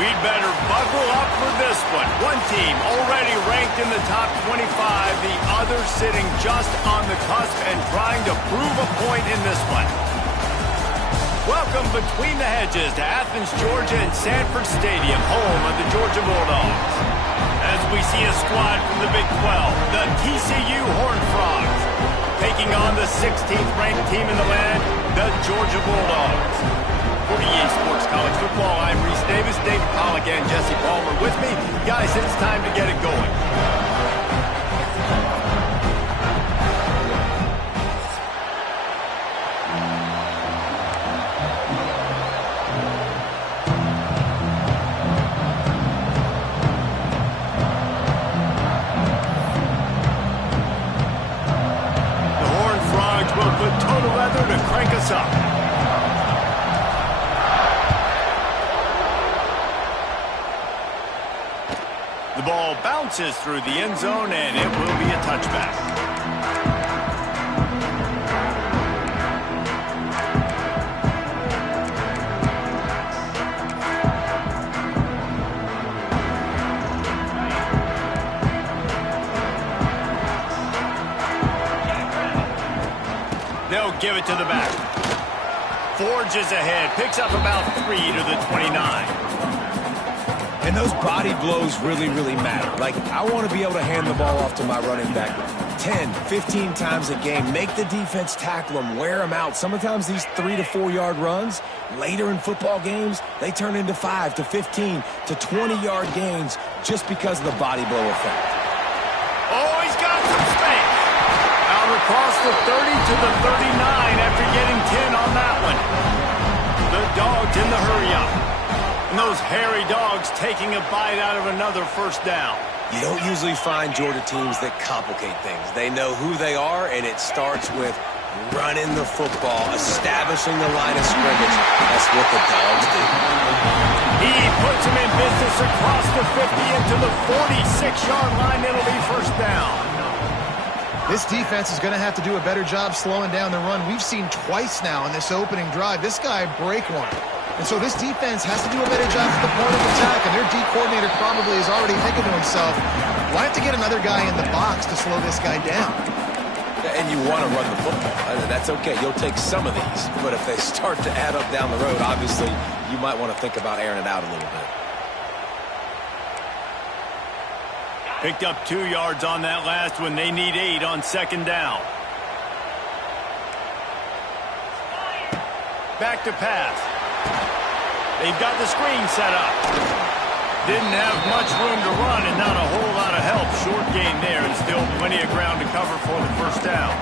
We'd better buckle up for this one. One team already ranked in the top 25, the other sitting just on the cusp and trying to prove a point in this one. Welcome between the hedges to Athens, Georgia and Sanford Stadium, home of the Georgia Bulldogs. As we see a squad from the Big 12, the TCU Horned Frogs, taking on the 16th ranked team in the land, the Georgia Bulldogs. For EA Sports College Football, I'm Reese Davis, Dave Pollock, and Jesse Palmer with me. Guys, it's time to get it going. The Horned Frogs will put total leather to crank us up. The ball bounces through the end zone, and it will be a touchback. They'll give it to the back. Forges ahead, picks up about 3 to the 29. And those body blows really matter. Like, I want to be able to hand the ball off to my running back 10, 15 times a game. Make the defense tackle them, wear them out. Sometimes these 3 to 4 yard runs, later in football games, they turn into 5 to 15 to 20 yard gains just because of the body blow effect. Oh, he's got some space. Out across the 30 to the 39 after getting 10 on that one. The Dogs in the hurry-up. And those hairy Dogs taking a bite out of another first down. You don't usually find Georgia teams that complicate things. They know who they are, and it starts with running the football, establishing the line of scrimmage. That's what the Dogs do. He puts him in business across the 50 into the 46-yard line. It'll be first down. This defense is going to have to do a better job slowing down the run. We've seen twice now in this opening drive. This guy break one. And so this defense has to do a better job at the point of attack, and their D coordinator probably is already thinking to himself, well, I have to get another guy in the box to slow this guy down. And you want to run the football. That's okay. You'll take some of these. But if they start to add up down the road, obviously, you might want to think about airing it out a little bit. Picked up 2 yards on that last one. They need 8 on second down. Back to pass. They've got the screen set up. Didn't have much room to run and not a whole lot of help. Short gain there and still plenty of ground to cover for the first down.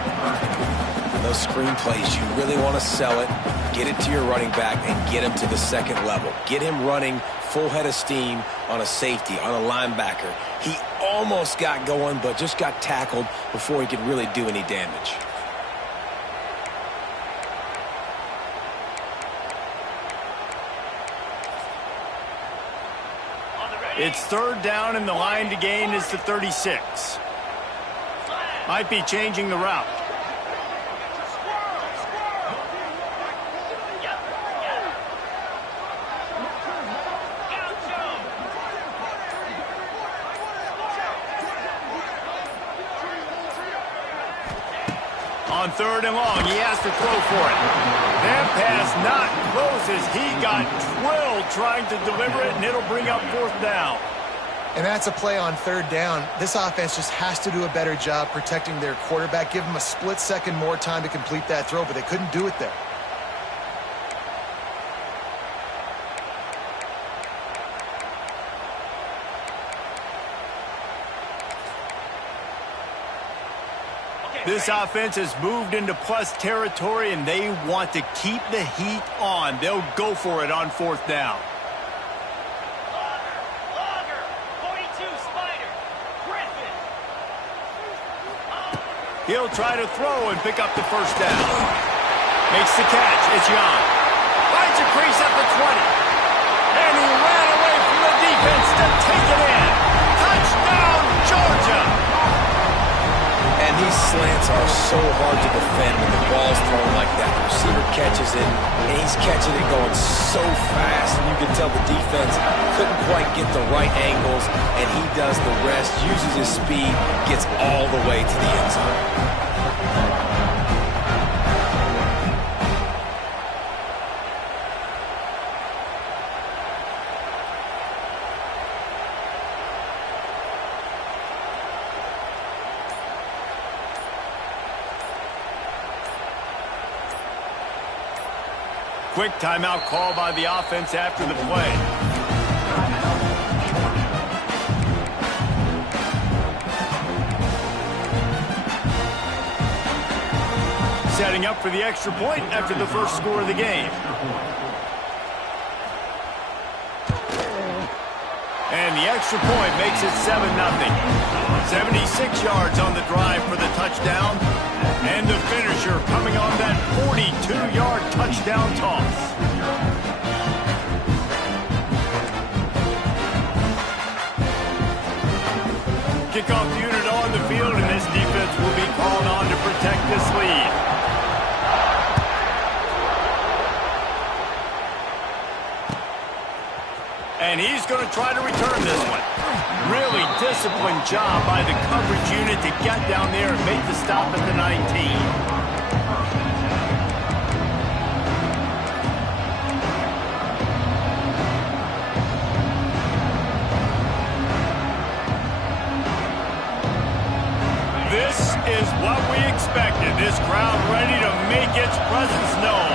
Those screen plays, you really want to sell it, get it to your running back, and get him to the second level. Get him running full head of steam on a safety, on a linebacker. He almost got going, but just got tackled before he could really do any damage. It's third down, and the line to gain is the 36. Might be changing the route. On third and long, he has to throw for it. That pass not close as he got drilled trying to deliver it, and it'll bring up fourth down. And that's a play on third down. This offense just has to do a better job protecting their quarterback. Give him a split second more time to complete that throw, but they couldn't do it there. This offense has moved into plus territory, and they want to keep the heat on. They'll go for it on fourth down. Longer, 42, Spider, Griffin. He'll try to throw and pick up the first down. Makes the catch. It's Young. Finds a crease at the 20. And he ran away from the defense to take it in. Touchdown, Georgia! And these slants are so hard to defend when the ball's thrown like that. The receiver catches catches it, and he's catching it going so fast, and you can tell the defense couldn't quite get the right angles, and he does the rest, uses his speed, gets all the way to the end zone. Quick timeout call by the offense after the play. Setting up for the extra point after the first score of the game. And the extra point makes it 7-0. 76 yards on the drive for the touchdown. And the finisher coming on that 42-yard touchdown toss. Kickoff unit on the field, and this defense will be called on to protect this lead. And he's going to try to return this one. Really disciplined job by the coverage unit to get down there and make the stop at the 19. This is what we expected. This crowd ready to make its presence known.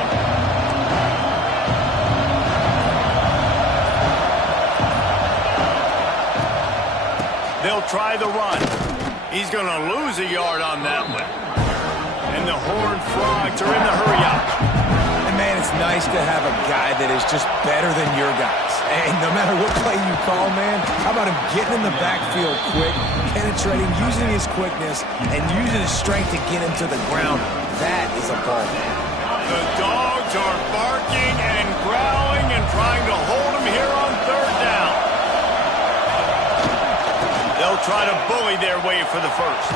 They'll try the run. He's going to lose a yard on that one. And the Horned Frogs are in the hurry-up. And, man, it's nice to have a guy that is just better than your guys. And no matter what play you call, man, how about him getting in the backfield quick, penetrating, using his quickness, and using his strength to get him to the ground. That is a ball. The Dogs are barking and growling and trying to hold him here on third down. They'll try to bully their way for the first.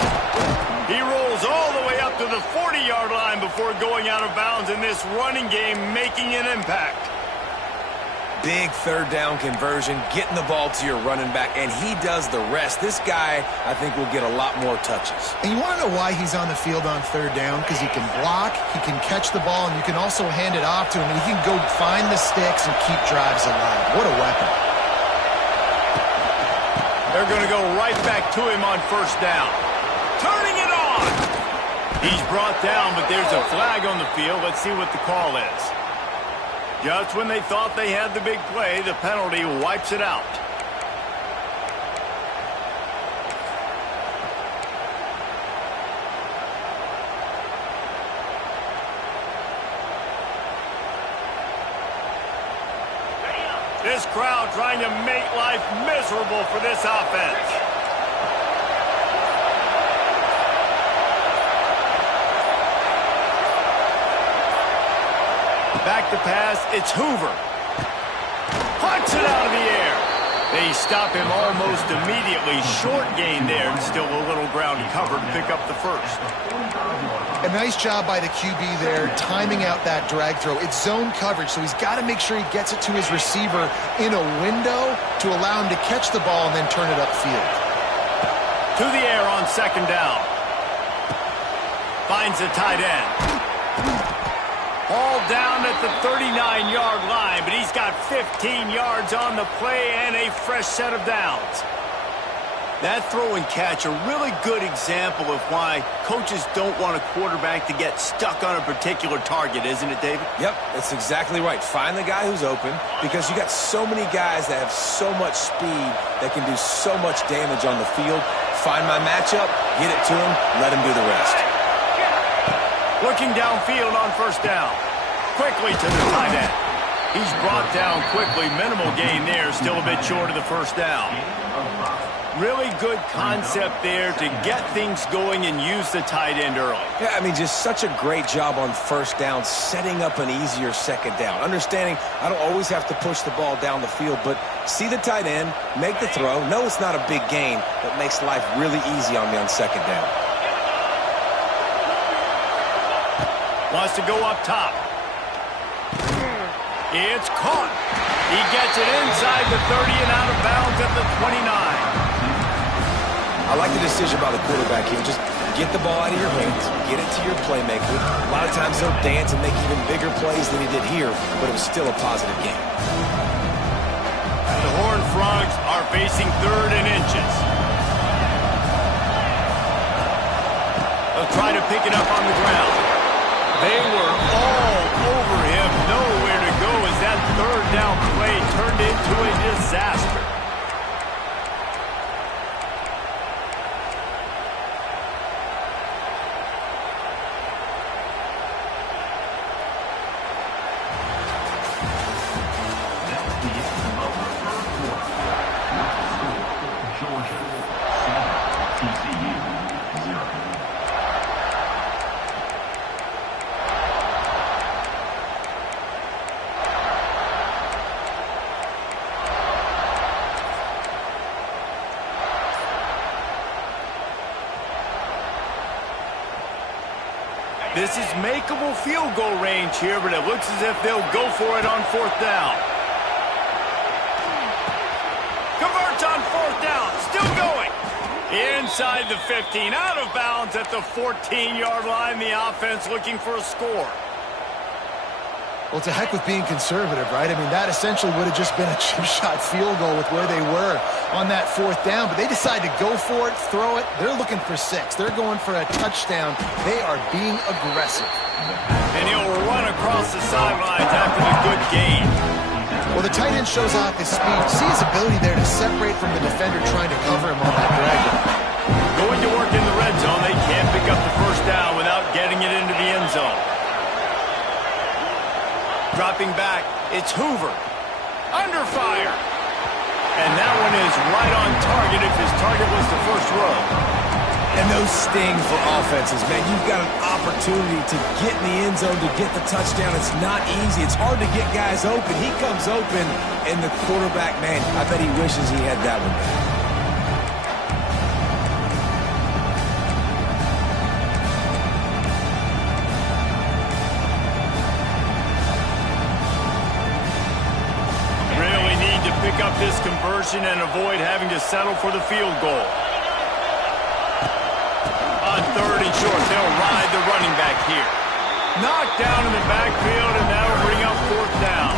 He rolls all the way up to the 40-yard line before going out of bounds in this running game, making an impact. Big third down conversion, getting the ball to your running back, and he does the rest. This guy, I think, will get a lot more touches. And you want to know why he's on the field on third down? Because he can block, he can catch the ball, and you can also hand it off to him, and he can go find the sticks and keep drives alive. What a weapon. They're going to go right back to him on first down. Turning it on! He's brought down, but there's a flag on the field. Let's see what the call is. Just when they thought they had the big play, the penalty wipes it out. This crowd trying to make life miserable for this offense. Back to pass, it's Hoover. Punts it out of the air. They stop him almost immediately. Short gain there, and still a little ground cover to pick up the first. A nice job by the QB there, timing out that drag throw. It's zone coverage, so he's got to make sure he gets it to his receiver in a window to allow him to catch the ball and then turn it upfield. To the air on second down. Finds a tight end. All down at the 39-yard line, but he's got 15 yards on the play and a fresh set of downs. That throw and catch, a really good example of why coaches don't want a quarterback to get stuck on a particular target, isn't it, David? Yep, that's exactly right. Find the guy who's open, because you got so many guys that have so much speed that can do so much damage on the field. Find my matchup, get it to him, let him do the rest. Looking downfield on first down. Quickly to the tight end. He's brought down quickly. Minimal gain there. Still a bit short of the first down. Really good concept there to get things going and use the tight end early. Yeah, I mean, just such a great job on first down, setting up an easier second down. Understanding I don't always have to push the ball down the field, but see the tight end, make the throw. No, it's not a big gain, but makes life really easy on me on second down. Wants to go up top. It's caught. He gets it inside the 30 and out of bounds at the 29. I like the decision by the quarterback here. Just get the ball out of your hands, get it to your playmaker. A lot of times they'll dance and make even bigger plays than he did here, but it was still a positive game. The Horned Frogs are facing 3rd and inches. They'll try to pick it up on the ground. They were all over him, nowhere to go as that 3rd down play turned into a disaster. This is makeable field goal range here, but it looks as if they'll go for it on 4th down. Converts on 4th down, still going. Inside the 15, out of bounds at the 14-yard line. The offense looking for a score. Well, to heck with being conservative, right? I mean, that essentially would have just been a chip shot field goal with where they were on that 4th down, but they decided to go for it, throw it. They're looking for 6. They're going for a touchdown. They are being aggressive. And he'll run across the sidelines after the good gain. Well, the tight end shows off his speed. See his ability there to separate from the defender trying to cover him on that drag route. Going to work in the red zone. They can't pick up the 1st down without getting it into the end zone. Dropping back, it's Hoover. Under fire. And that one is right on target if his target was the 1st row. And those sting for offenses, man. You've got an opportunity to get in the end zone, to get the touchdown. It's not easy. It's hard to get guys open. He comes open, and the quarterback, man, I bet he wishes he had that one. Pick up this conversion and avoid having to settle for the field goal. On 3rd and short, they'll ride the running back here. Knocked down in the backfield, and that'll bring up 4th down.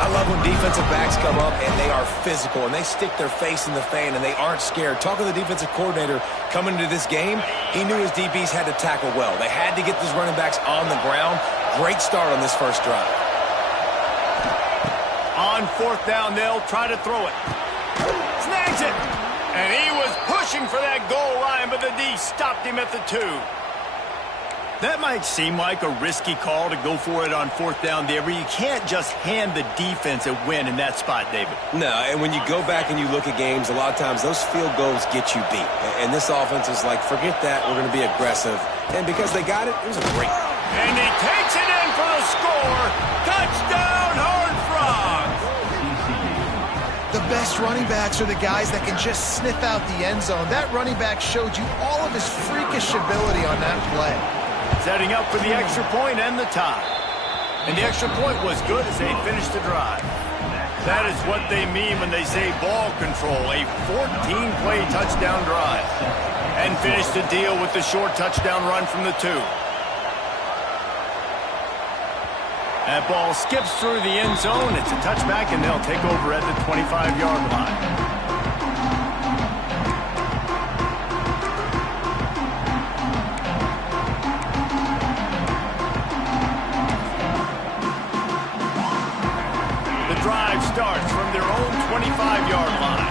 I love when defensive backs come up and they are physical and they stick their face in the fan and they aren't scared. Talk to the defensive coordinator coming into this game. He knew his DBs had to tackle well. They had to get these running backs on the ground. Great start on this first drive. On 4th down, they'll try to throw it. Snags it. And he was pushing for that goal line, but the D stopped him at the 2. That might seem like a risky call to go for it on 4th down there, but you can't just hand the defense a win in that spot, David. No, and when you go back and you look at games, a lot of times those field goals get you beat. And this offense is like, forget that, we're going to be aggressive. And because they got it, it was a great. And he takes it in for the score. Touchdown, Horned Frogs. The best running backs are the guys that can just sniff out the end zone. That running back showed you all of his freakish ability on that play. Setting up for the extra point and the tie. And the extra point was good as they finished the drive. That is what they mean when they say ball control, a 14-play touchdown drive. And finish the deal with the short touchdown run from the 2. That ball skips through the end zone. It's a touchback, and they'll take over at the 25-yard line. The drive starts from their own 25-yard line.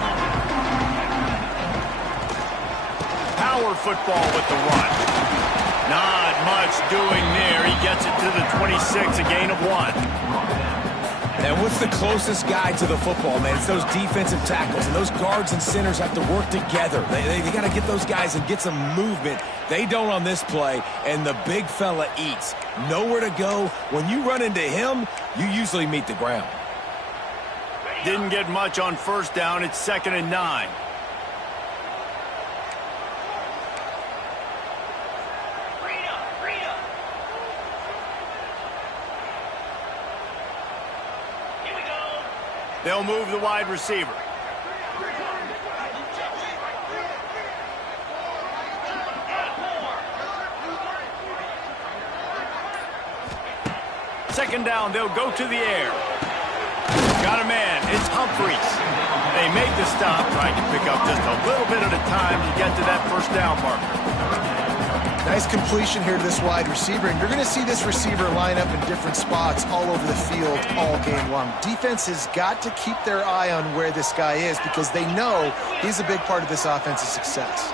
Power football with the run. Not much doing there. He gets it to the 26, a gain of 1. And what's the closest guy to the football, man? It's those defensive tackles, and those guards and centers have to work together. They got to get those guys and get some movement. They don't on this play, and the big fella eats. Nowhere to go. When you run into him, you usually meet the ground. Didn't get much on 1st down. It's 2nd and 9. They'll move the wide receiver. Second down, they'll go to the air. Got a man, it's Humphreys. They make the stop, trying to pick up just a little bit at a time to get to that first down marker. Nice completion here to this wide receiver, and you're going to see this receiver line up in different spots all over the field all game long. Defense has got to keep their eye on where this guy is because they know he's a big part of this offense's success.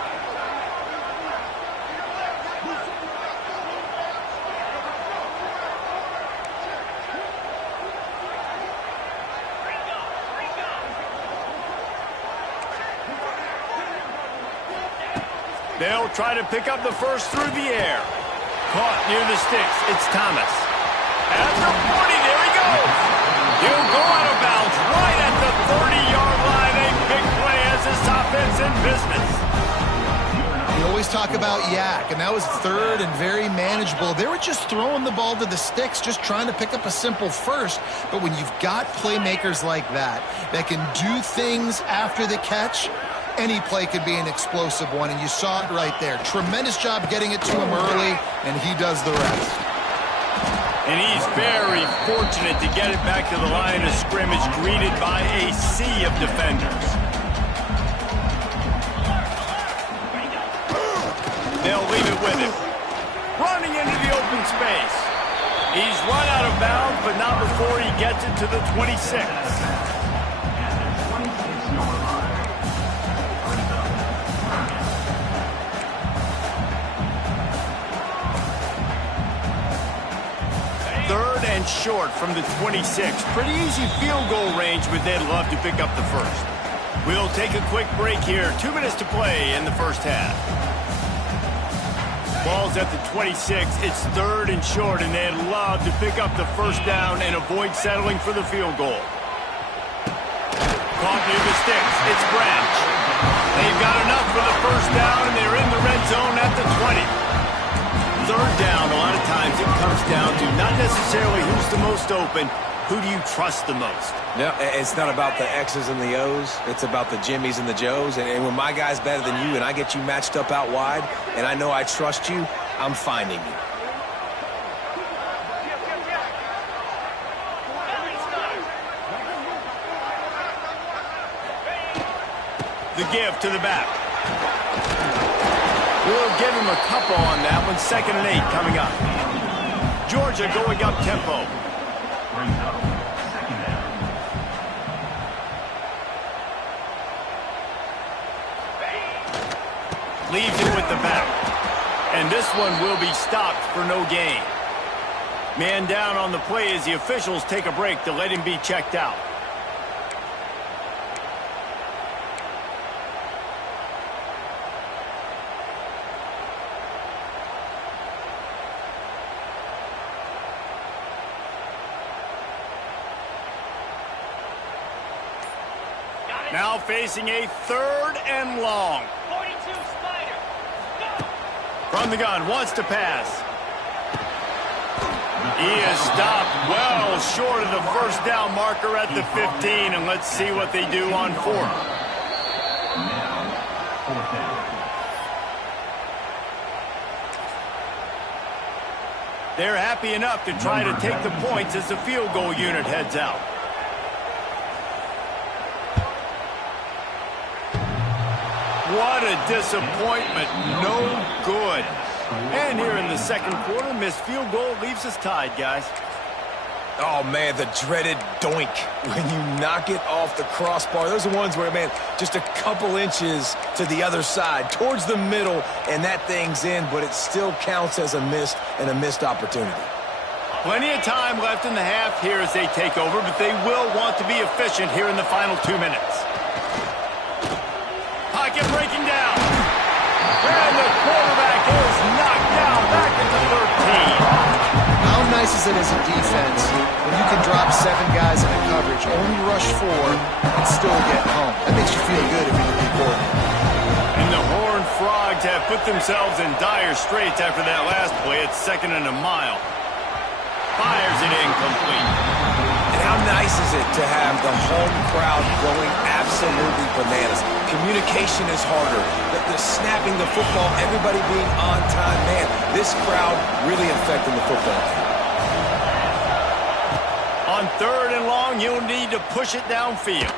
They'll try to pick up the first through the air. Caught near the sticks. It's Thomas. At the 40, there he goes. He'll go out of bounds right at the 30-yard line. A big play as this offense in business. We always talk about yak, and that was third and very manageable. They were just throwing the ball to the sticks, just trying to pick up a simple first. But when you've got playmakers like that can do things after the catch, any play could be an explosive one, and you saw it right there. Tremendous job getting it to him early, and he does the rest. And he's very fortunate to get it back to the line of scrimmage, greeted by a sea of defenders. They'll leave it with him. Running into the open space. He's run out of bounds, but not before he gets it to the 26. Third and short from the 26. Pretty easy field goal range, but they'd love to pick up the first. We'll take a quick break here. 2 minutes to play in the first half. Ball's at the 26. It's third and short, and they'd love to pick up the first down and avoid settling for the field goal. Caught near the sticks. It's Branch. They've got enough for the first down, and they're in the red zone at the 20. Third down, a lot of times it comes down to not necessarily who's the most open, who do you trust the most? No, it's not about the X's and the O's. It's about the Jimmies and the Joes. And when my guy's better than you and I get you matched up out wide and I know I trust you, I'm finding you. The give to the back. We'll give him a couple on that one. 2nd and 8 coming up. Georgia going up tempo. Leaves it with the back. And this one will be stopped for no gain. Man down on the play as the officials take a break to let him be checked out. Now facing a 3rd and long. 42, Spider. Go. From the gun, wants to pass. He is stopped well short of the first down marker at the 15, and let's see what they do on 4th. They're happy enough to try to take the points as the field goal unit heads out. What a disappointment. No good. And here in the second quarter, missed field goal leaves us tied, guys. Oh, man, the dreaded doink. When you knock it off the crossbar, those are ones where, man, just a couple inches to the other side, towards the middle, and that thing's in, but it still counts as a missed opportunity. Plenty of time left in the half here as they take over, but they will want to be efficient here in the final 2 minutes. Pocket breaking down. And the quarterback is knocked down back at the 13. How nice is it as a defense when you can drop 7 guys in a coverage, only rush 4, and still get home? That makes you feel good if you're the quarterback. And the Horned Frogs have put themselves in dire straits after that last play. It's 2nd and a mile. Fires it incomplete. And how How nice is it to have the home crowd going absolutely bananas? Communication is harder. The snapping the football, everybody being on time. Man, this crowd really affecting the football game. On 3rd and long, you'll need to push it downfield.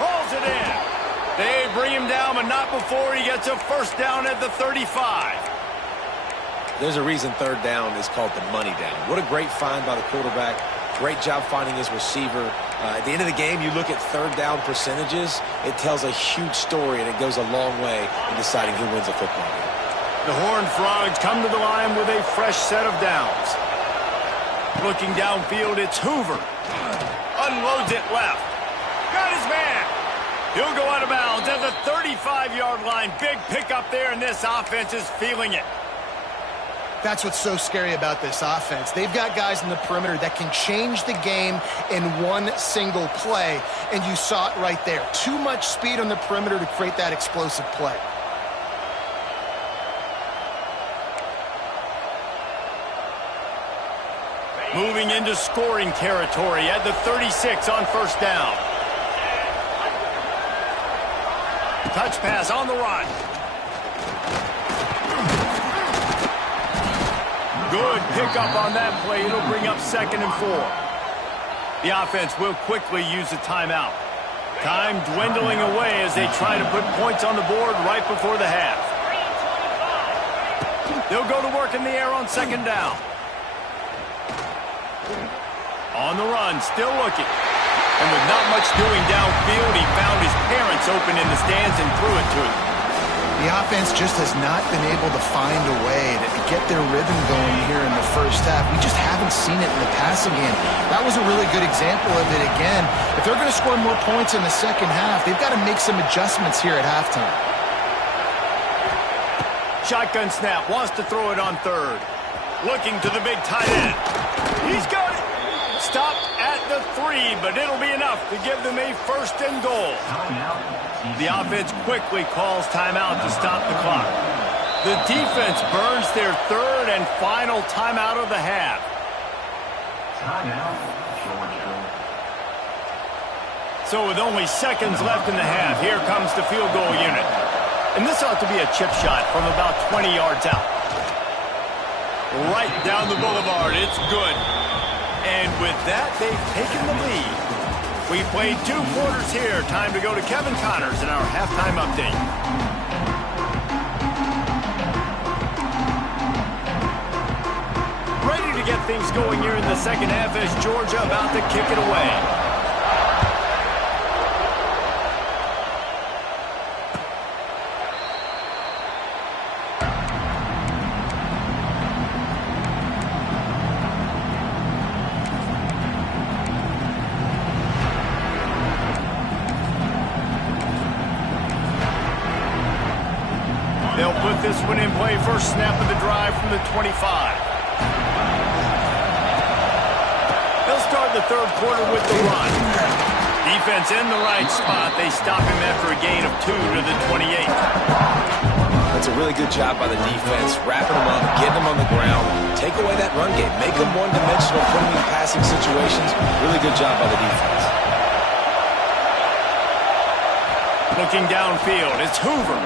Pulls it in. They bring him down, but not before he gets a first down at the 35. There's a reason 3rd down is called the money down. What a great find by the quarterback. Great job finding his receiver. At the end of the game, you look at 3rd down percentages. It tells a huge story, and it goes a long way in deciding who wins a football game. The Horned Frogs come to the line with a fresh set of downs. Looking downfield, it's Hoover. Unloads it left. Got his man. He'll go out of bounds at the 35-yard line. Big pickup there, and this offense is feeling it. That's what's so scary about this offense. They've got guys in the perimeter that can change the game in one single play, and you saw it right there. Too much speed on the perimeter to create that explosive play. Moving into scoring territory at the 36 on first down. Touch pass on the run. Good pickup on that play. It'll bring up 2nd and 4. The offense will quickly use a timeout. Time dwindling away as they try to put points on the board right before the half. They'll go to work in the air on 2nd down. On the run, still looking. And with not much doing downfield, he found his parents open in the stands and threw it to him. The offense just has not been able to find a way to get their rhythm going here in the first half. We just haven't seen it in the passing game. That was a really good example of it again. If they're going to score more points in the second half, they've got to make some adjustments here at halftime. Shotgun snap, wants to throw it on 3rd. Looking to the big tight end. He's got it. Stopped at the 3, but it'll be enough to give them a 1st and goal. The offense quickly calls timeout to stop the clock. The defense burns their 3rd and final timeout of the half. So with only seconds left in the half, here comes the field goal unit. And this ought to be a chip shot from about 20 yards out. Right down the boulevard, it's good. And with that, they've taken the lead. We played 2 quarters here. Time to go to Kevin Connors in our halftime update. Ready to get things going here in the second half as Georgia about to kick it away. They'll put this one in play. First snap of the drive from the 25. They'll start the 3rd quarter with the run. Defense in the right spot. They stop him after a gain of 2 to the 28. That's a really good job by the defense, wrapping them up, getting them on the ground, take away that run game, make them one-dimensional, put them in passing situations. Really good job by the defense. Looking downfield, it's Hoover.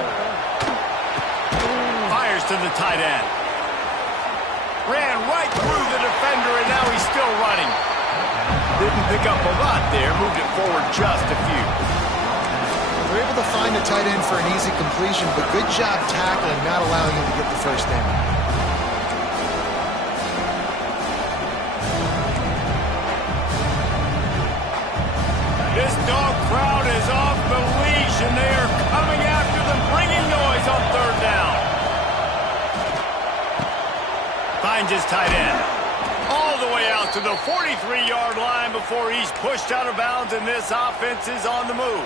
To the tight end. Ran right through the defender, and now he's still running. Didn't pick up a lot there, moved it forward just a few. They're able to find the tight end for an easy completion, but good job tackling, not allowing him to get the first down. This dog crowd is off the leash, and they are coming after them, bringing noise on 3rd down. Finds his tight end. All the way out to the 43-yard line before he's pushed out of bounds, and this offense is on the move.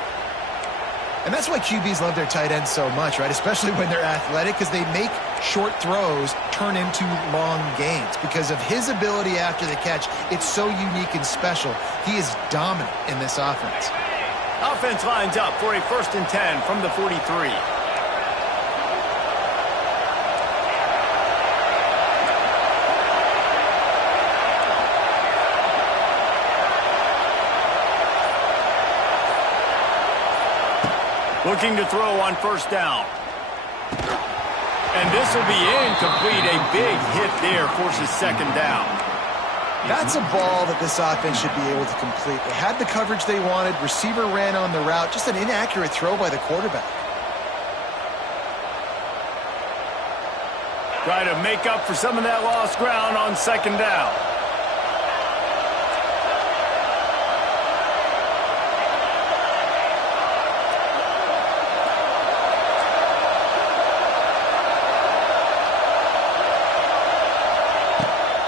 And that's why QBs love their tight ends so much, right? Especially when they're athletic, because they make short throws turn into long gains. Because of his ability after the catch, it's so unique and special. He is dominant in this offense. Offense lines up for a 1st and 10 from the 43. Looking to throw on first down. And this will be incomplete. A big hit there forces second down. That's a ball that this offense should be able to complete. They had the coverage they wanted. Receiver ran on the route. Just an inaccurate throw by the quarterback. Try to make up for some of that lost ground on second down.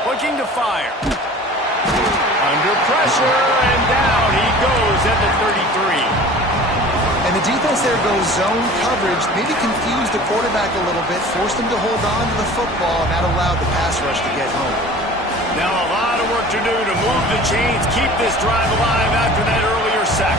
Looking to fire. Under pressure, and down he goes at the 33. And the defense there goes zone coverage, maybe confused the quarterback a little bit, forced him to hold on to the football, and that allowed the pass rush to get home. Now a lot of work to do to move the chains, keep this drive alive after that earlier sack.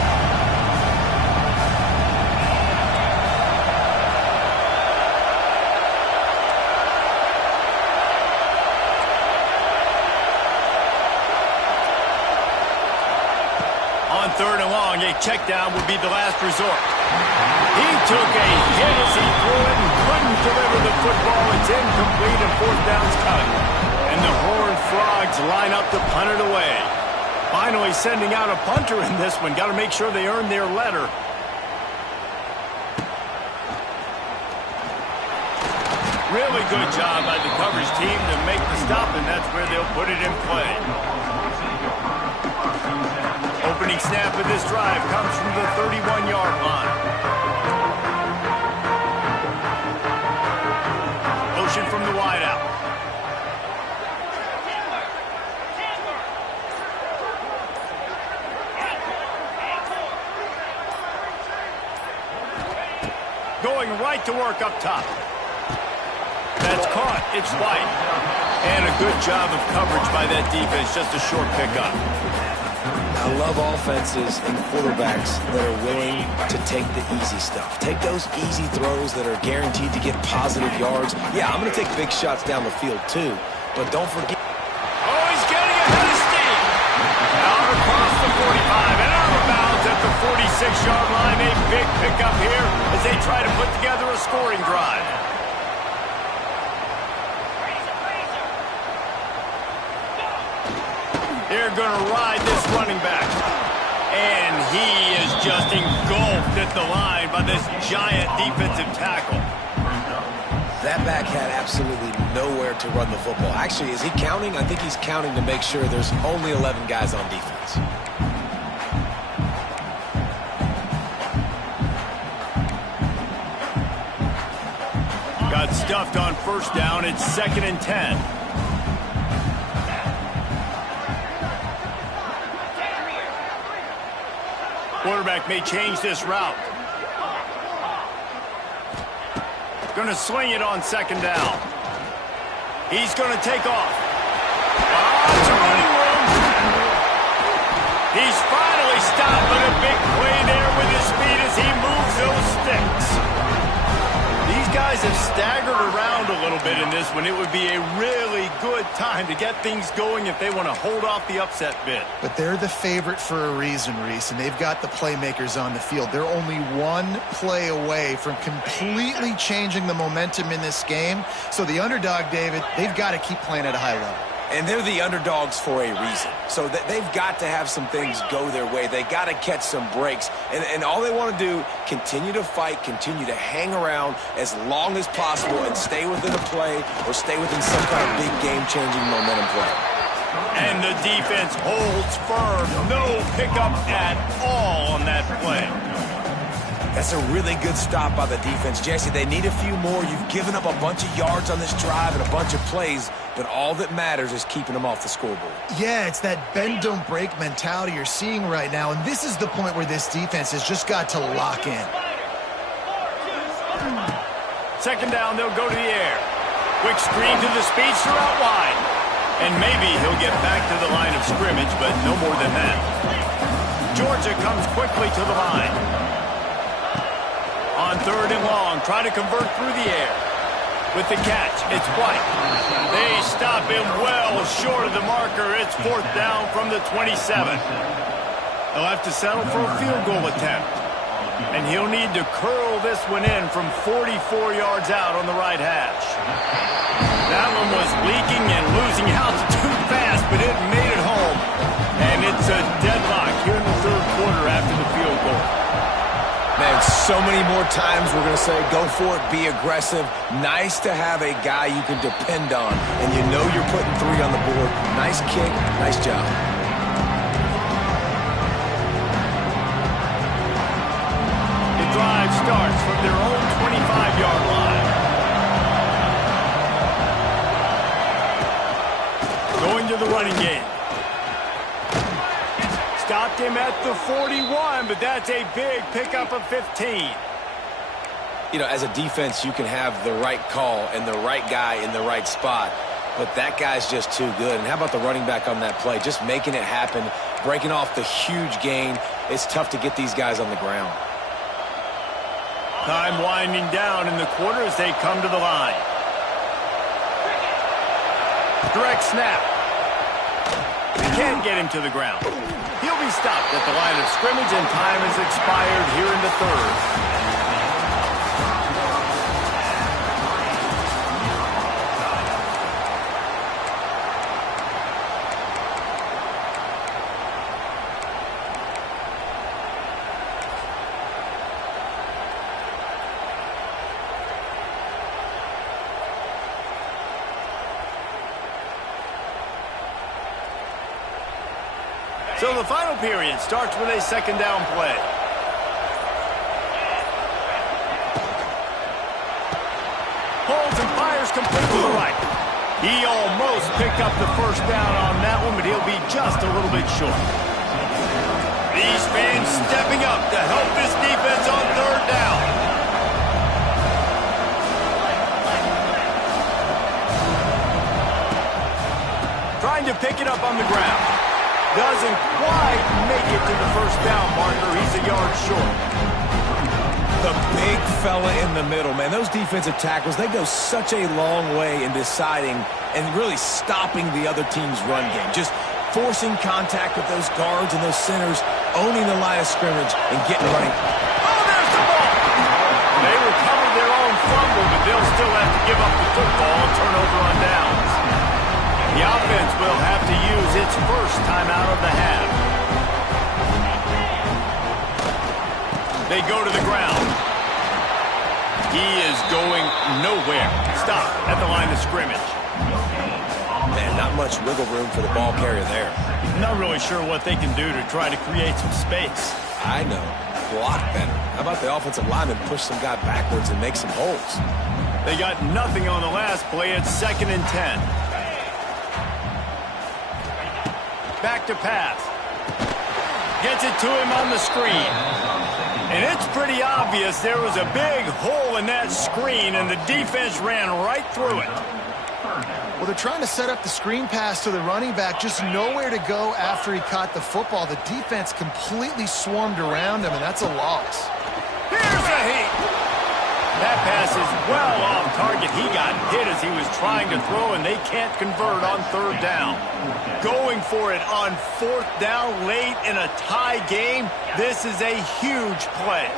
On third and long, a check down would be the last resort. He took a hit as he threw it and couldn't deliver the football. It's incomplete and fourth down's cut. And the Horned Frogs line up to punt it away. Finally sending out a punter in this one. Got to make sure they earn their letter. Really good job by the coverage team to make the stop, and that's where they'll put it in play. Opening snap of this drive comes from the 31-yard line. Motion from the wideout. Going right to work up top. That's caught. It's White. And a good job of coverage by that defense. Just a short pickup. I love offenses and quarterbacks that are willing to take the easy stuff. Take those easy throws that are guaranteed to get positive yards. Yeah, I'm going to take big shots down the field too, but don't forget. Oh, he's getting ahead of steam. Out across the 45 and out of bounds at the 46-yard line. A big pickup here as they try to put together a scoring drive. They're going to ride this running back. And he is just engulfed at the line by this giant defensive tackle. That back had absolutely nowhere to run the football. Actually, is he counting? I think he's counting to make sure there's only 11 guys on defense. Got stuffed on first down. It's 2nd and 10. Quarterback may change this route. Going to sling it on second down. He's going to take off. To running room. He's finally stopped, but a big play there with his speed as he moves those sticks. These guys have staggered around a little bit in this one. It would be a really good time to get things going if they want to hold off the upset bid. But they're the favorite for a reason, Reese, and they've got the playmakers on the field. They're only one play away from completely changing the momentum in this game. So the underdog, David, they've got to keep playing at a high level. And they're the underdogs for a reason. So they've got to have some things go their way. They got to catch some breaks. And all they want to do, continue to fight, continue to hang around as long as possible and stay within a play or stay within some kind of big game-changing momentum play. And the defense holds firm. No pickup at all on that play. That's a really good stop by the defense. Jesse, they need a few more. You've given up a bunch of yards on this drive and a bunch of plays, but all that matters is keeping them off the scoreboard. Yeah, it's that bend, don't break mentality you're seeing right now, and this is the point where this defense has just got to lock in. Second down, they'll go to the air. Quick screen to the speedster out wide. And maybe he'll get back to the line of scrimmage, but no more than that. Georgia comes quickly to the line. On third and long, try to convert through the air. With the catch, it's White. They stop him well short of the marker. It's fourth down from the 27. They'll have to settle for a field goal attempt. And he'll need to curl this one in from 44 yards out on the right hash. That one was leaking and losing altitude fast, but it made it home. And it's a deadlock here in the third quarter after the field goal. Man, so many more times we're going to say, go for it, be aggressive. Nice to have a guy you can depend on, and you know you're putting 3 on the board. Nice kick, nice job. The drive starts from their own 25-yard line. Going to the running game. Stopped him at the 41, but that's a big pickup of 15. You know, as a defense, you can have the right call and the right guy in the right spot, but that guy's just too good. And how about the running back on that play? Just making it happen, breaking off the huge gain. It's tough to get these guys on the ground. Time winding down in the quarter as they come to the line. Direct snap. They can't get him to the ground. He'll be stopped at the line of scrimmage, and time has expired here in the third. So the final period starts with a second down play. Holds and fires complete to the right. He almost picked up the first down on that one, but he'll be just a little bit short. These fans stepping up to help this defense on third down. Trying to pick it up on the ground. Doesn't quite make it to the first down marker. He's a yard short. The big fella in the middle, man. Those defensive tackles, they go such a long way in deciding and really stopping the other team's run game. Just forcing contact with those guards and those centers, owning the line of scrimmage, and getting running. Oh, there's the ball! They recovered their own fumble, but they'll still have to give up the football and turn over on downs. The offense will have to use its first timeout of the half. They go to the ground. He is going nowhere. Stop at the line of scrimmage. Man, not much wiggle room for the ball carrier there. Not really sure what they can do to try to create some space. I know. Block better. How about the offensive lineman push some guy backwards and make some holes? They got nothing on the last play. It's 2nd and 10. Back to pass. Gets it to him on the screen. And it's pretty obvious there was a big hole in that screen, and the defense ran right through it. Well, they're trying to set up the screen pass to the running back, just nowhere to go after he caught the football. The defense completely swarmed around him, and that's a loss. Here's a heat. That pass is well off target. He got hit as he was trying to throw, and they can't convert on third down. Going for it on 4th down late in a tie game. This is a huge play.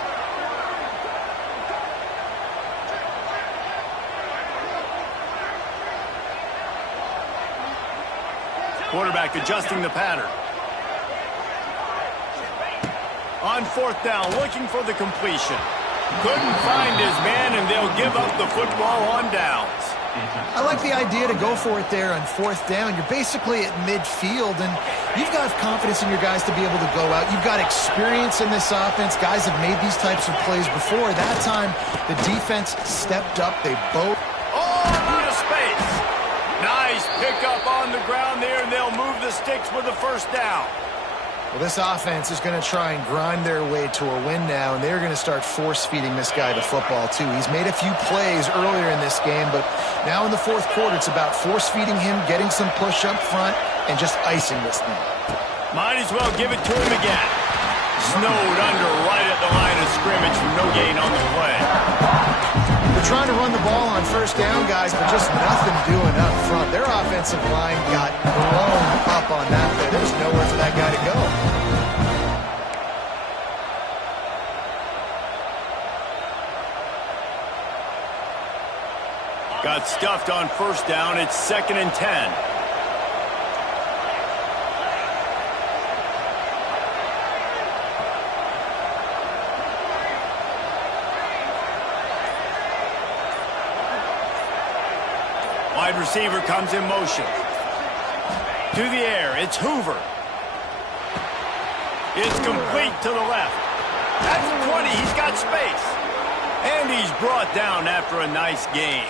Quarterback adjusting the pattern. On 4th down, looking for the completion. Couldn't find his man, and they'll give up the football on downs. I like the idea to go for it there on 4th down. You're basically at midfield, and you've got confidence in your guys to be able to go out. You've got experience in this offense. Guys have made these types of plays before. That time, the defense stepped up. They both... Oh, out of space. Nice pickup on the ground there, and they'll move the sticks with the first down. Well, this offense is going to try and grind their way to a win now, and they're going to start force-feeding this guy the football, too. He's made a few plays earlier in this game, but now in the 4th quarter, it's about force-feeding him, getting some push up front, and just icing this thing. Might as well give it to him again. Snowed under right at the line of scrimmage for no gain on the play. They're trying to run the ball on 1st down, guys, but just nothing doing up front. Their offensive line got blown up on that play. There's nowhere for that guy to go. stuffed on first down. It's 2nd and 10. Wide receiver comes in motion. To the air, it's Hoover. It's complete to the left. That's 20, he's got space. And he's brought down after a nice gain.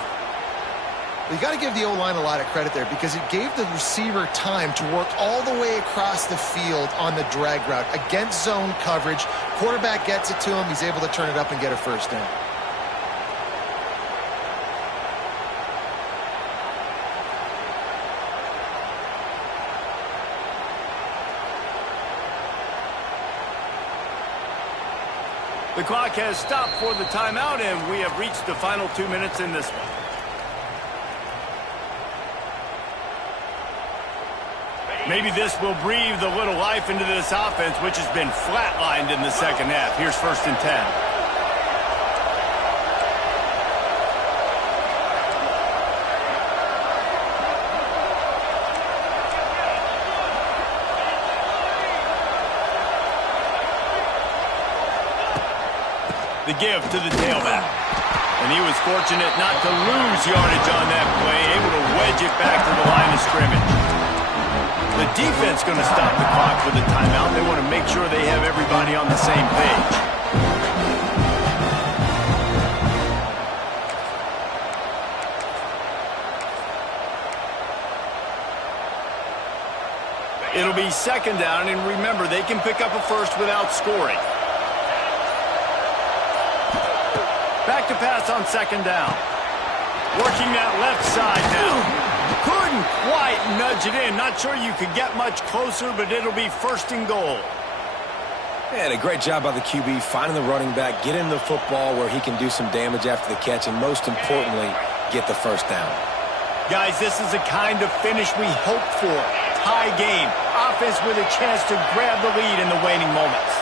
You got to give the O-line a lot of credit there because it gave the receiver time to work all the way across the field on the drag route against zone coverage. Quarterback gets it to him. He's able to turn it up and get a first down. The clock has stopped for the timeout, and we have reached the final 2 minutes in this one. Maybe this will breathe a little life into this offense, which has been flatlined in the second half. Here's 1st and 10. The give to the tailback. And he was fortunate not to lose yardage on that play, able to wedge it back to the line of scrimmage. The defense going to stop the clock with a timeout. They want to make sure they have everybody on the same page. It'll be 2nd down, and remember, they can pick up a first without scoring. Back to pass on 2nd down. Working that left side now. Couldn't quite nudge it in. Not sure you could get much closer, but it'll be 1st and goal. And a great job by the QB finding the running back, getting the football where he can do some damage after the catch, and most importantly, get the first down. Guys, this is the kind of finish we hoped for. Tie game. Offense with a chance to grab the lead in the waning moments.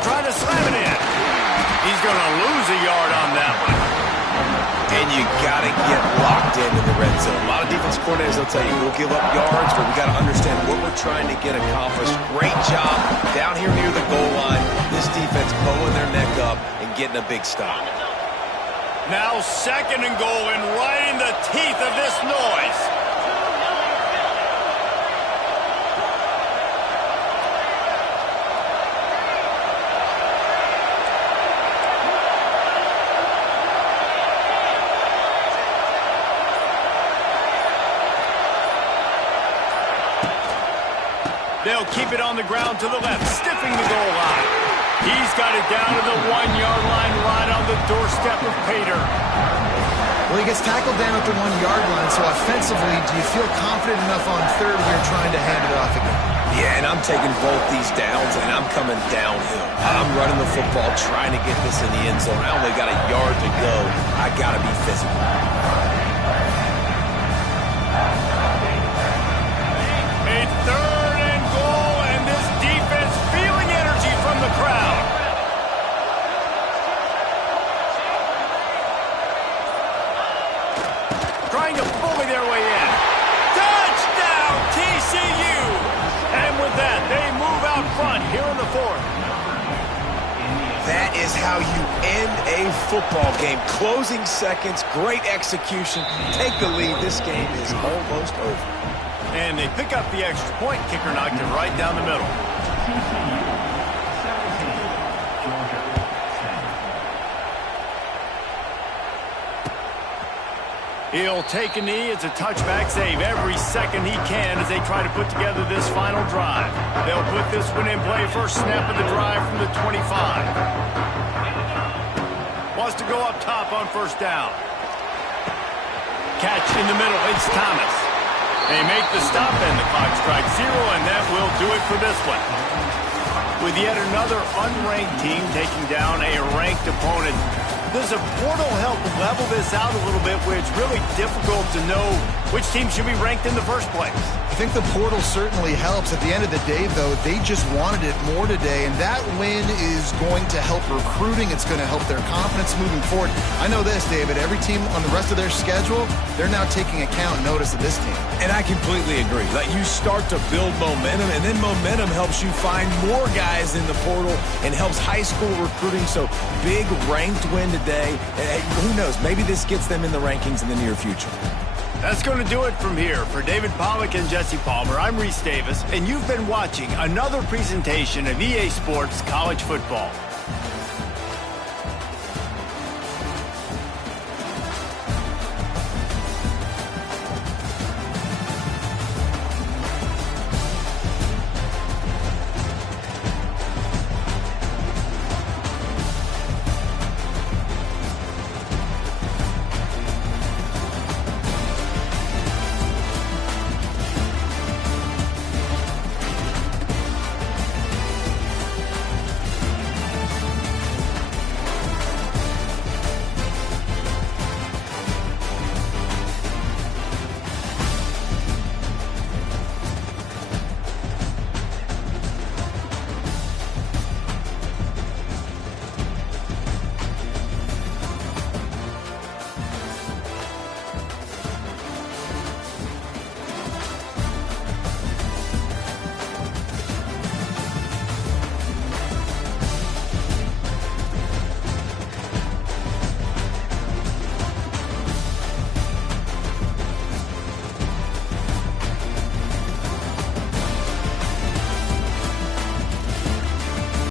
Trying to slam it in. He's going to lose a yard on that one. And you got to get locked in the red zone. A lot of defense coordinators will tell you, we'll give up yards, but we got to understand what we're trying to get accomplished. Great job down here near the goal line. This defense pulling their neck up and getting a big stop. Now 2nd and goal, and right in the teeth of this noise. They'll keep it on the ground to the left, stiffing the goal line. He's got it down to the 1-yard line, right on the doorstep of Pater. Well, he gets tackled down at the 1-yard line, so offensively, do you feel confident enough on 3rd here trying to hand it off again? Yeah, and I'm taking both these downs, and I'm coming downhill. I'm running the football, trying to get this in the end zone. I only got a yard to go. I got to be physical. A 3rd and goal, and this defense feeling energy from the crowd. Trying to bully their way in. Touchdown, TCU! And with that, they move out front here in the 4th. That is how you end a football game. Closing seconds, great execution. Take the lead. This game is almost over. And they pick up the extra point. Kicker knocked it right down the middle. He'll take a knee. It's a touchback save every second he can as they try to put together this final drive. They'll put this one in play. First snap of the drive from the 25. Wants to go up top on 1st down. Catch in the middle. It's Thomas. They make the stop, and the clock strikes 0, and that will do it for this one. With yet another unranked team taking down a ranked opponent, does a portal help level this out a little bit where it's really difficult to know which team should be ranked in the first place? I think the portal certainly helps. At the end of the day, though, they just wanted it more today, and that win is going to help recruiting. It's going to help their confidence moving forward. I know this, David. Every team on the rest of their schedule, they're now taking account notice of this team. And I completely agree. Like, you start to build momentum, and then momentum helps you find more guys in the portal and helps high school recruiting. So big ranked win today. And who knows? Maybe this gets them in the rankings in the near future. That's going to do it from here. For David Pollack and Jesse Palmer, I'm Reese Davis, and you've been watching another presentation of EA Sports College Football.